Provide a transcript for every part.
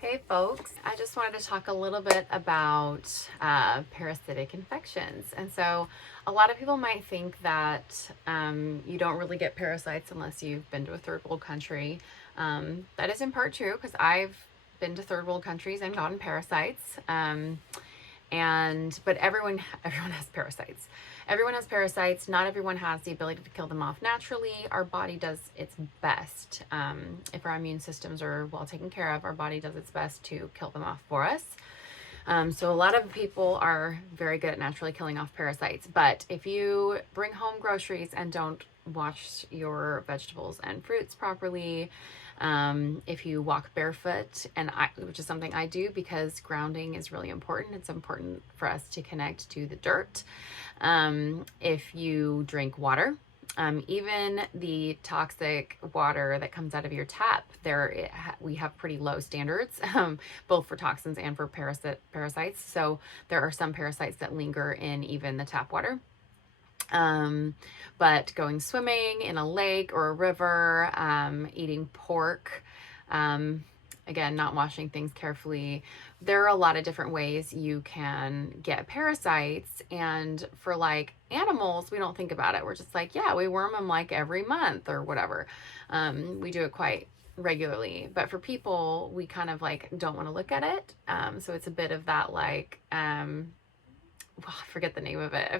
Hey folks, I just wanted to talk a little bit about parasitic infections. And so a lot of people might think that you don't really get parasites unless you've been to a third world country. That is in part true because I've been to third world countries and gotten parasites. But everyone has parasites. Everyone has parasites. Not everyone has the ability to kill them off naturally. Our body does its best. If our immune systems are well taken care of, our body does its best to kill them off for us. So a lot of people are very good at naturally killing off parasites. But if you bring home groceries and don't wash your vegetables and fruits properly, if you walk barefoot, which is something I do because grounding is really important. It's important for us to connect to the dirt. If you drink water, even the toxic water that comes out of your tap, we have pretty low standards, both for toxins and for parasites. So there are some parasites that linger in even the tap water. But going swimming in a lake or a river, eating pork, again, not washing things carefully. There are a lot of different ways you can get parasites. And for like animals, we don't think about it. We're just like, yeah, we worm them like every month or whatever. We do it quite regularly. But for people, we kind of like don't want to look at it. So it's a bit of that like, I forget the name of it.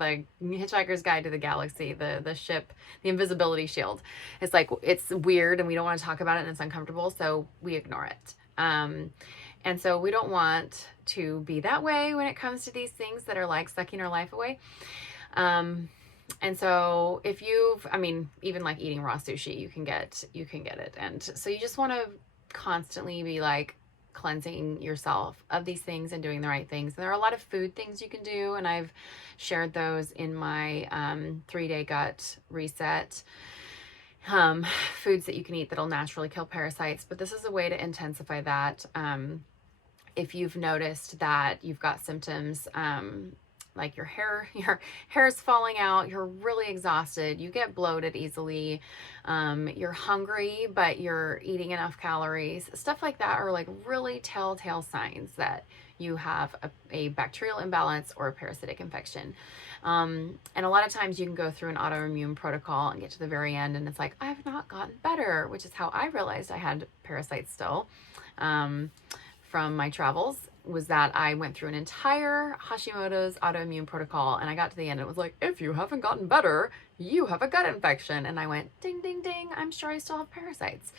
Like Hitchhiker's Guide to the Galaxy, the ship, the invisibility shield. It's like, it's weird and we don't want to talk about it and it's uncomfortable. So we ignore it. And so we don't want to be that way when it comes to these things that are like sucking our life away. And so if even like eating raw sushi, you can get it. And so you just want to constantly be like, cleansing yourself of these things and doing the right things. And there are a lot of food things you can do, and I've shared those in my 3-day gut reset. Foods that you can eat that'll naturally kill parasites, but this is a way to intensify that. If you've noticed that you've got symptoms like your hair's falling out, you're really exhausted, you get bloated easily, you're hungry, but you're eating enough calories, stuff like that are like really telltale signs that you have a bacterial imbalance or a parasitic infection. And a lot of times you can go through an autoimmune protocol and get to the very end and it's like, I've not gotten better, which is how I realized I had parasites still from my travels. Was that I went through an entire Hashimoto's autoimmune protocol and I got to the end and it was like, if you haven't gotten better, you have a gut infection. And I went, ding, ding, ding, I'm sure I still have parasites.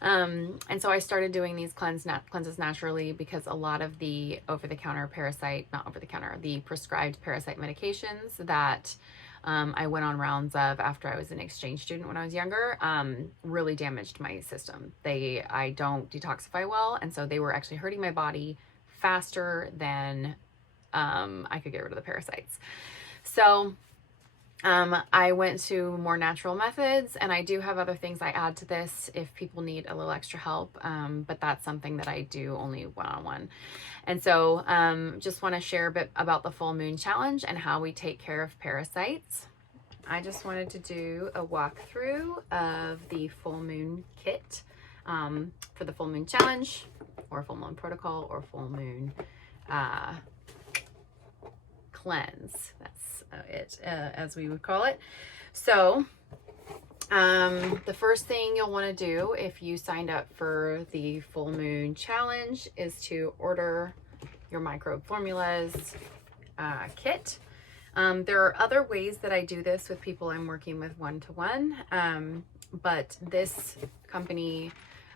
And so I started doing these cleanses naturally because a lot of the the prescribed parasite medications that I went on rounds of after I was an exchange student when I was younger, really damaged my system. I don't detoxify well. And so they were actually hurting my body faster than I could get rid of the parasites. So I went to more natural methods, and I do have other things I add to this if people need a little extra help, but that's something that I do only one-on-one. And so just want to share a bit about the full moon challenge and how we take care of parasites. I just wanted to do a walkthrough of the full moon kit for the full moon challenge, or full moon protocol, or full moon cleanse. That's it, as we would call it. So the first thing you'll want to do if you signed up for the full moon challenge is to order your microbe formulas kit. There are other ways that I do this with people I'm working with one-to-one, but this company,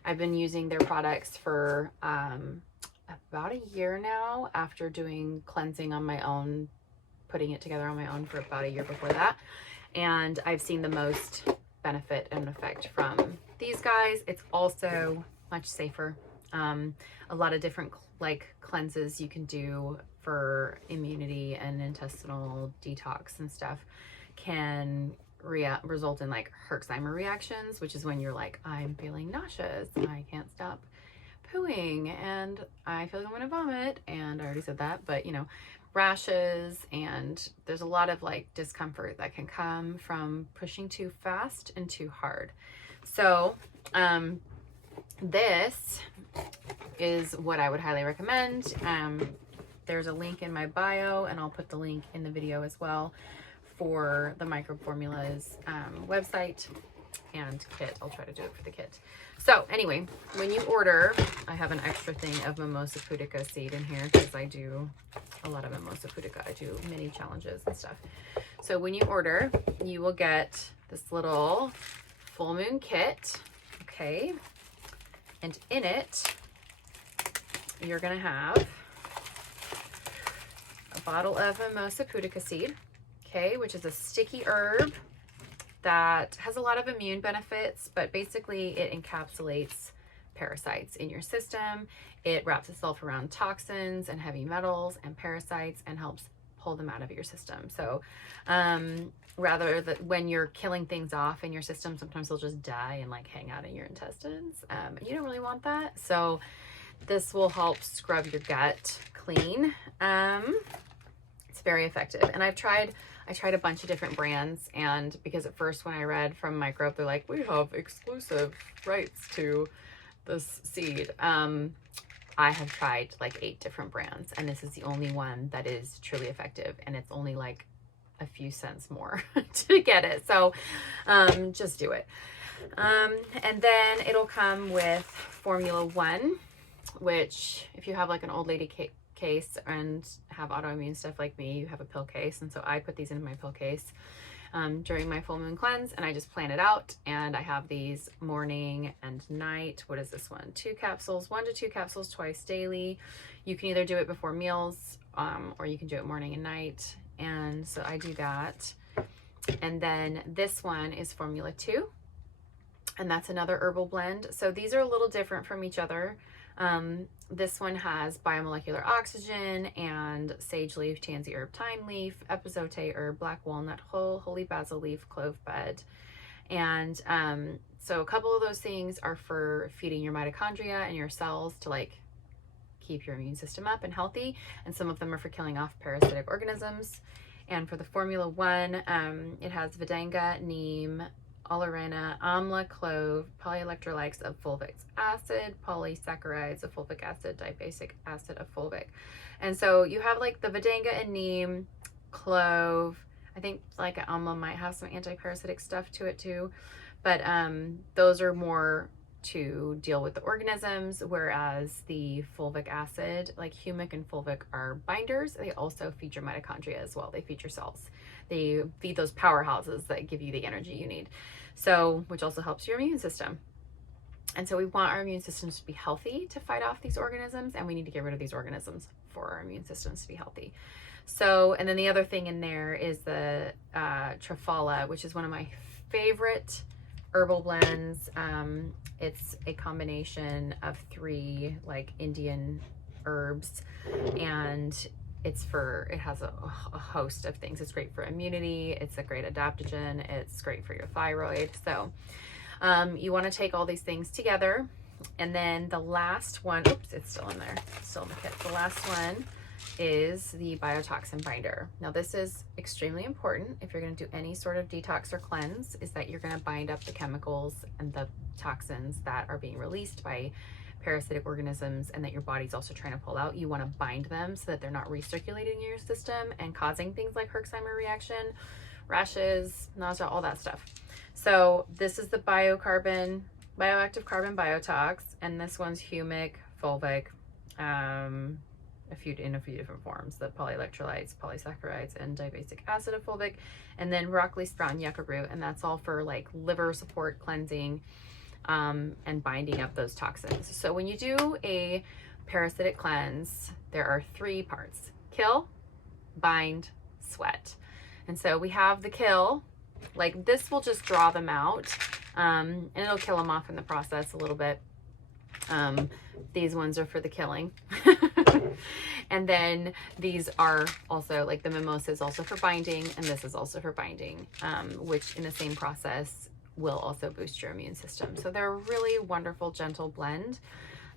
I've been using their products for about a year now after doing cleansing on my own, putting it together on my own for about a year before that. And I've seen the most benefit and effect from these guys. It's also much safer. A lot of different cleanses you can do for immunity and intestinal detox and stuff can result in like Herxheimer reactions, which is when you're like, I'm feeling nauseous, I can't stop pooing, and I feel like I'm gonna vomit, and I already said that, but rashes, and there's a lot of like discomfort that can come from pushing too fast and too hard. So This is what I would highly recommend. There's a link in my bio, and I'll put the link in the video as well for the Microbe Formulas website and kit. I'll try to do it for the kit. So anyway, when you order, I have an extra thing of Mimosa Pudica seed in here because I do a lot of Mimosa Pudica. I do mini challenges and stuff. So when you order, you will get this little full moon kit, okay? And in it, you're gonna have a bottle of Mimosa Pudica seed, okay, which is a sticky herb that has a lot of immune benefits, but basically it encapsulates parasites in your system. It wraps itself around toxins and heavy metals and parasites and helps pull them out of your system. So rather that when you're killing things off in your system, sometimes they'll just die and like hang out in your intestines. You don't really want that. So this will help scrub your gut clean. It's very effective. And I tried a bunch of different brands, and because at first when I read from Microbe, they're like, we have exclusive rights to this seed. I have tried like 8 different brands, and this is the only one that is truly effective, and it's only like a few cents more to get it. So just do it. And then it'll come with Formula 1, which if you have like an old lady case and have autoimmune stuff like me, you have a pill case. And so I put these in my pill case during my full moon cleanse, and I just plan it out. And I have these morning and night. What is this one? 2 capsules, 1 to 2 capsules twice daily. You can either do it before meals or you can do it morning and night. And so I do that. And then this one is Formula 2, and that's another herbal blend. So these are a little different from each other. This one has biomolecular oxygen and sage leaf, tansy herb, thyme leaf, epazote herb, black walnut hull, holy basil leaf, clove bud. And so a couple of those things are for feeding your mitochondria and your cells to like keep your immune system up and healthy. And some of them are for killing off parasitic organisms. And for the Formula 1, it has Vedanga, neem, Alarena, amla, clove, polyelectrolytes of fulvic acid, polysaccharides of fulvic acid, dibasic acid of fulvic. And so you have like the Vedanga and neem, clove. I think like amla might have some anti-parasitic stuff to it too, but those are more to deal with the organisms, whereas the fulvic acid, like humic and fulvic, are binders. They also feed your mitochondria as well. They feed your cells. They feed those powerhouses that give you the energy you need. So, which also helps your immune system. And so we want our immune systems to be healthy to fight off these organisms, and we need to get rid of these organisms for our immune systems to be healthy. So, and then the other thing in there is the Triphala, which is one of my favorite herbal blends. It's a combination of 3 like Indian herbs, and it has a host of things. It's great for immunity. It's a great adaptogen. It's great for your thyroid. So you want to take all these things together. And then the last one, oops, it's still in there, still in the kit. The last one is the Biotoxin Binder. Now this is extremely important if you're going to do any sort of detox or cleanse, is that you're going to bind up the chemicals and the toxins that are being released by parasitic organisms and that your body's also trying to pull out. You want to bind them so that they're not recirculating in your system and causing things like Herxheimer reaction, rashes, nausea, all that stuff. So this is the bioactive carbon biotox, and this one's humic, fulvic, in a few different forms, the polyelectrolytes, polysaccharides, and dibasic acid of fulvic, and then broccoli, sprout, and yucca root, and that's all for like liver support, cleansing, and binding up those toxins. So when you do a parasitic cleanse, there are 3 parts: kill, bind, sweat. And so we have the kill, like this will just draw them out, and it'll kill them off in the process a little bit. These ones are for the killing. And then these are also, like the mimosa is also for binding, and this is also for binding, which in the same process will also boost your immune system. So they're a really wonderful, gentle blend.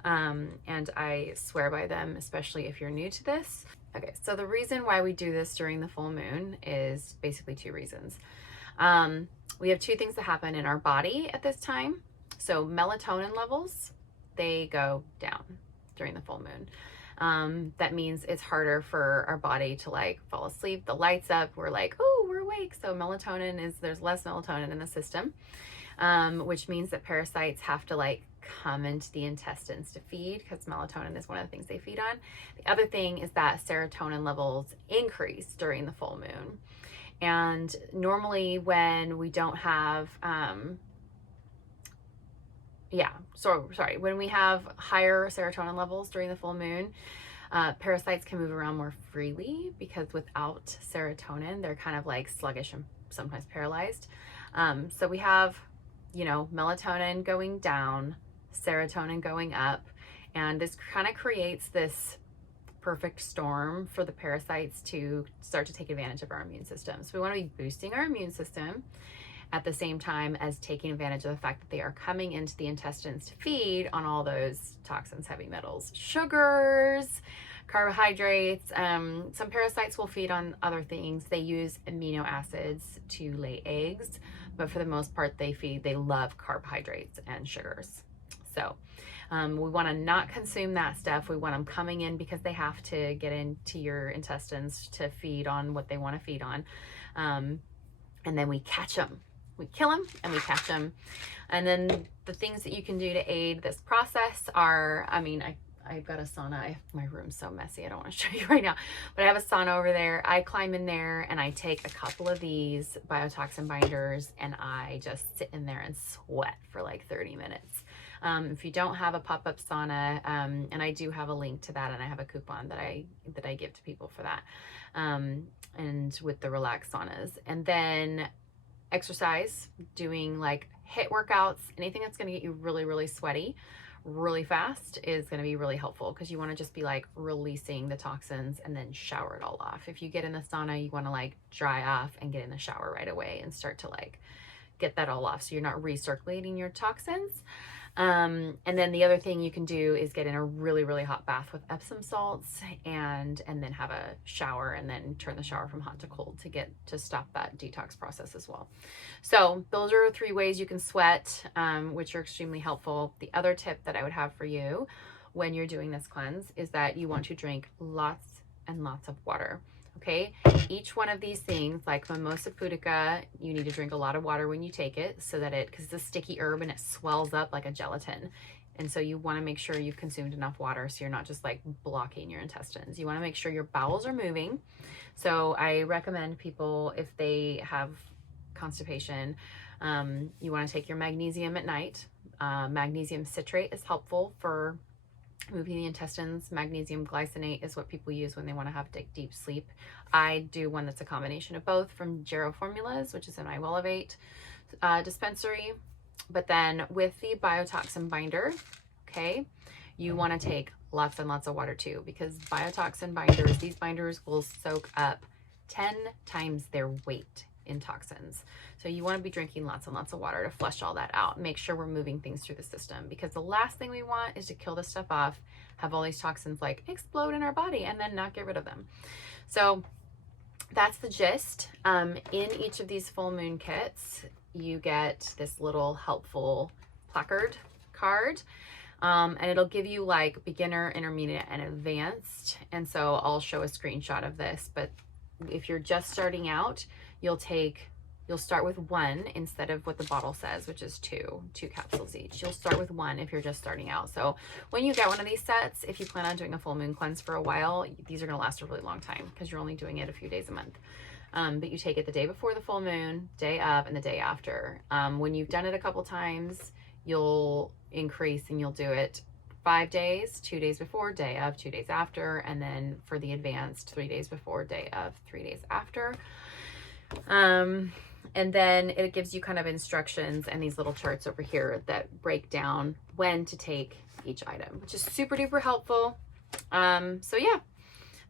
And I swear by them, especially if you're new to this. Okay, so the reason why we do this during the full moon is basically 2 reasons. We have 2 things that happen in our body at this time. So melatonin levels they go down during the full moon. That means it's harder for our body to like fall asleep. The lights up, we're like, oh, we're awake. So there's less melatonin in the system, which means that parasites have to like come into the intestines to feed, because melatonin is one of the things they feed on. The other thing is that serotonin levels increase during the full moon. And normally when we don't have, when we have higher serotonin levels during the full moon, parasites can move around more freely, because without serotonin, they're kind of like sluggish and sometimes paralyzed. So we have, melatonin going down, serotonin going up, and this kind of creates this perfect storm for the parasites to start to take advantage of our immune system. So we want to be boosting our immune system at the same time as taking advantage of the fact that they are coming into the intestines to feed on all those toxins, heavy metals, sugars, carbohydrates. Some parasites will feed on other things. They use amino acids to lay eggs, but for the most part, they love carbohydrates and sugars. So we want to not consume that stuff. We want them coming in because they have to get into your intestines to feed on what they want to feed on. And then we catch them. We kill them and we catch them. And then the things that you can do to aid this process are, I've got a sauna. My room's so messy, I don't want to show you right now, but I have a sauna over there. I climb in there and I take a couple of these Biotoxin Binders and I just sit in there and sweat for like 30 minutes. If you don't have a pop-up sauna, and I do have a link to that, and I have a coupon that I give to people for that, and with the relaxed saunas. And then exercise, doing like HIIT workouts, anything that's going to get you really, really sweaty really fast is going to be really helpful, because you want to just be like releasing the toxins and then shower it all off. If you get in the sauna, you want to like dry off and get in the shower right away and start to like get that all off, so you're not recirculating your toxins. And then the other thing you can do is get in a really, really hot bath with Epsom salts, and then have a shower, and then turn the shower from hot to cold to stop that detox process as well. So those are 3 ways you can sweat, which are extremely helpful. The other tip that I would have for you when you're doing this cleanse is that you want to drink lots and lots of water. Okay, each one of these things, like Mimosa Pudica, you need to drink a lot of water when you take it, so that because it's a sticky herb and it swells up like a gelatin. And so you want to make sure you've consumed enough water, so you're not just like blocking your intestines. You want to make sure your bowels are moving. So I recommend people, if they have constipation, you want to take your magnesium at night. Magnesium citrate is helpful for moving the intestines. Magnesium glycinate is what people use when they want to have deep sleep. I do one that's a combination of both from Gero Formulas, which is in my Elevate dispensary. But then with the Biotoxin Binder, okay, you want to take lots and lots of water too, because Biotoxin Binders, these binders will soak up 10 times their weight in toxins. So you want to be drinking lots and lots of water to flush all that out. Make sure we're moving things through the system, because the last thing we want is to kill this stuff off, have all these toxins like explode in our body, and then not get rid of them. So that's the gist. In each of these full moon kits, you get this little helpful placard card. And it'll give you like beginner, intermediate, and advanced. And so I'll show a screenshot of this, but if you're just starting out, you'll start with 1 instead of what the bottle says, which is 2 capsules each. You'll start with 1 if you're just starting out. So when you get one of these sets, if you plan on doing a full moon cleanse for a while, these are going to last a really long time, because you're only doing it a few days a month. But you take it the day before the full moon, day of, and the day after. When you've done it a couple times, you'll increase and you'll do it 5 days, 2 days before, day of, 2 days after, and then for the advanced, 3 days before, day of, 3 days after. And then it gives you kind of instructions and these little charts over here that break down when to take each item, which is super duper helpful. So yeah,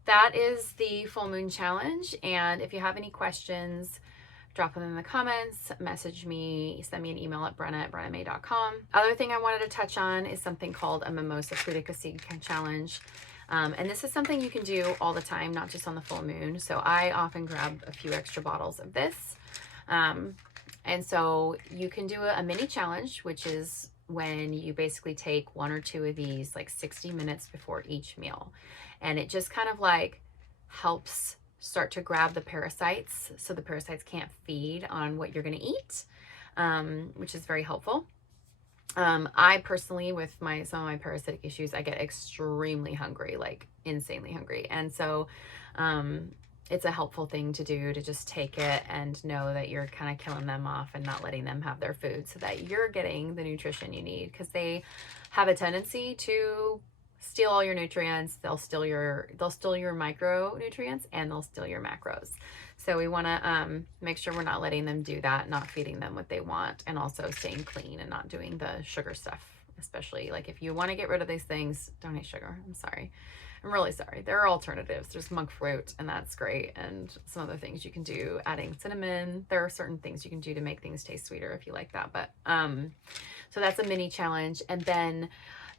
that is the full moon challenge. And if you have any questions, drop them in the comments, message me, send me an email at brenna@brennamay.com. Other thing I wanted to touch on is something called a Mimosa Pudica seed challenge. And this is something you can do all the time, not just on the full moon. So I often grab a few extra bottles of this. And so you can do a mini challenge, which is when you basically take 1 or 2 of these like 60 minutes before each meal. And it just kind of like helps start to grab the parasites so the parasites can't feed on what you're going to eat, which is very helpful. I personally, with some of my parasitic issues, I get extremely hungry, like insanely hungry. And so it's a helpful thing to do, to just take it and know that you're kind of killing them off and not letting them have their food so that you're getting the nutrition you need, because they have a tendency to steal all your nutrients. They'll steal your micronutrients, and they'll steal your macros. So we want to make sure we're not letting them do that, not feeding them what they want, and also staying clean and not doing the sugar stuff. Especially like if you want to get rid of these things, don't eat sugar. I'm sorry. I'm really sorry. There are alternatives. There's monk fruit, and that's great. And some other things you can do, adding cinnamon. There are certain things you can do to make things taste sweeter if you like that. But so that's a mini challenge. And then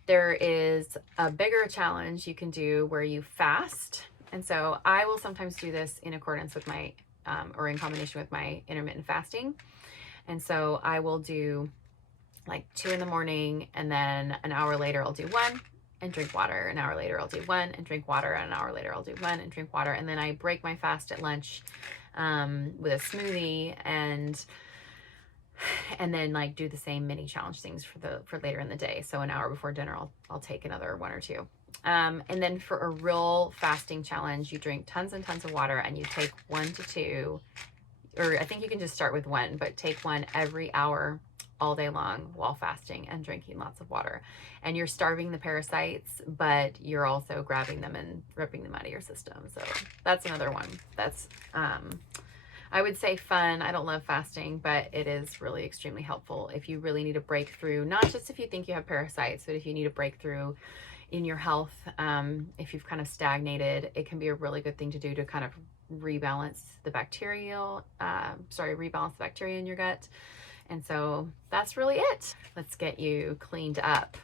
there is a bigger challenge you can do where you fast. And so I will sometimes do this in accordance with my, or in combination with my intermittent fasting. And so I will do like 2 in the morning, and then an hour later I'll do 1 and drink water. An hour later I'll do 1 and drink water. And an hour later I'll do 1 and drink water. And then I break my fast at lunch with a smoothie, and then like do the same mini challenge things for later in the day. So an hour before dinner I'll take another 1 or 2. And then for a real fasting challenge, you drink tons and tons of water, and you take 1 to 2, or I think you can just start with 1, but take 1 every hour all day long while fasting and drinking lots of water. And you're starving the parasites, but you're also grabbing them and ripping them out of your system. So that's another one that's I would say fun. I don't love fasting, but it is really extremely helpful if you really need a breakthrough, not just if you think you have parasites, but if you need a breakthrough in your health. If you've kind of stagnated, it can be a really good thing to do to kind of rebalance the bacteria in your gut. And so that's really it. Let's get you cleaned up.